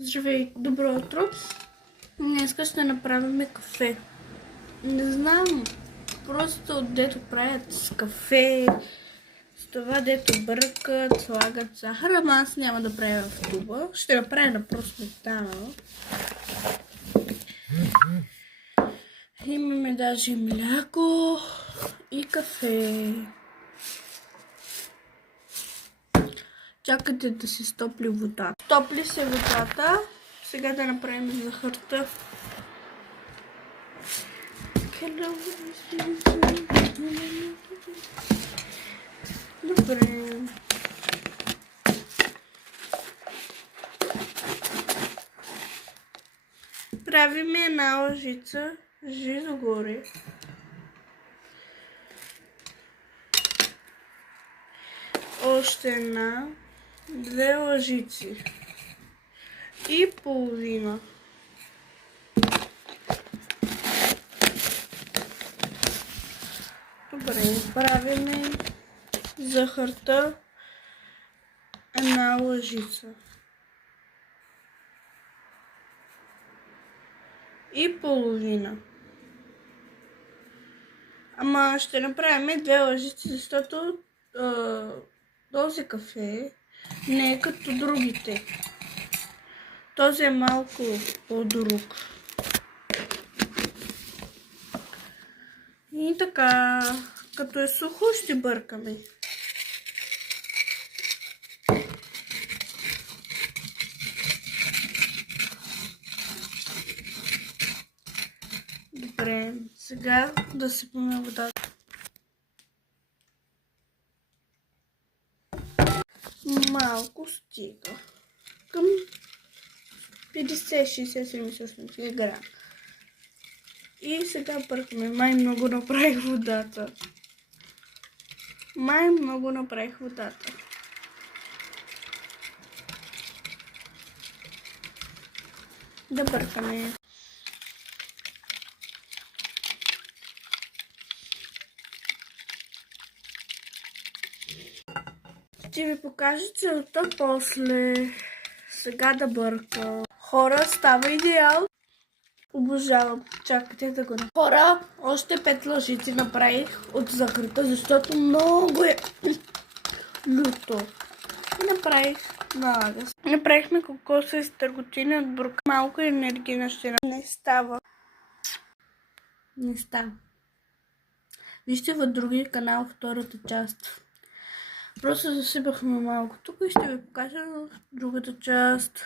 Здравей, добро утро. Днес ще направим кафе. Не знам, просто дето правят с кафе, с това дето бъркат, слагат захар, ама аз няма да правя в туба. Ще направя на просто сметана. Имаме даже мляко и кафе. Чакайте да се стопли вода. Стопли се водата. Сега да направим захарта. Добре. Правим една лъжица жито горе. Още една, 2 лъжици и половина. Добре, правим захарта, една лъжица и половина. Ама ще направим 2 лъжици, защото този кафе не е като другите. Този е малко по-друг. И така, като е сухо, ще бъркаме. Добре, сега да сипаме водата. Малко стига. Към 50, 60, 70, 80 грама. И сега бъркаме. Май много направих водата. Да бъркаме. Ще ви покажа целта после. Сега да бърка. Хора, става идеал. Обожавам. Чакайте да го направя. Хора, още 5 лъжици направих от захарта, защото много е люто. И направих налага. Направихме кокоса и стърготина от бурка. Малко енергия ще не става. Не става. Вижте в другия канал втората част. Просто засипахме малко тук и ще ви покажа в другата част.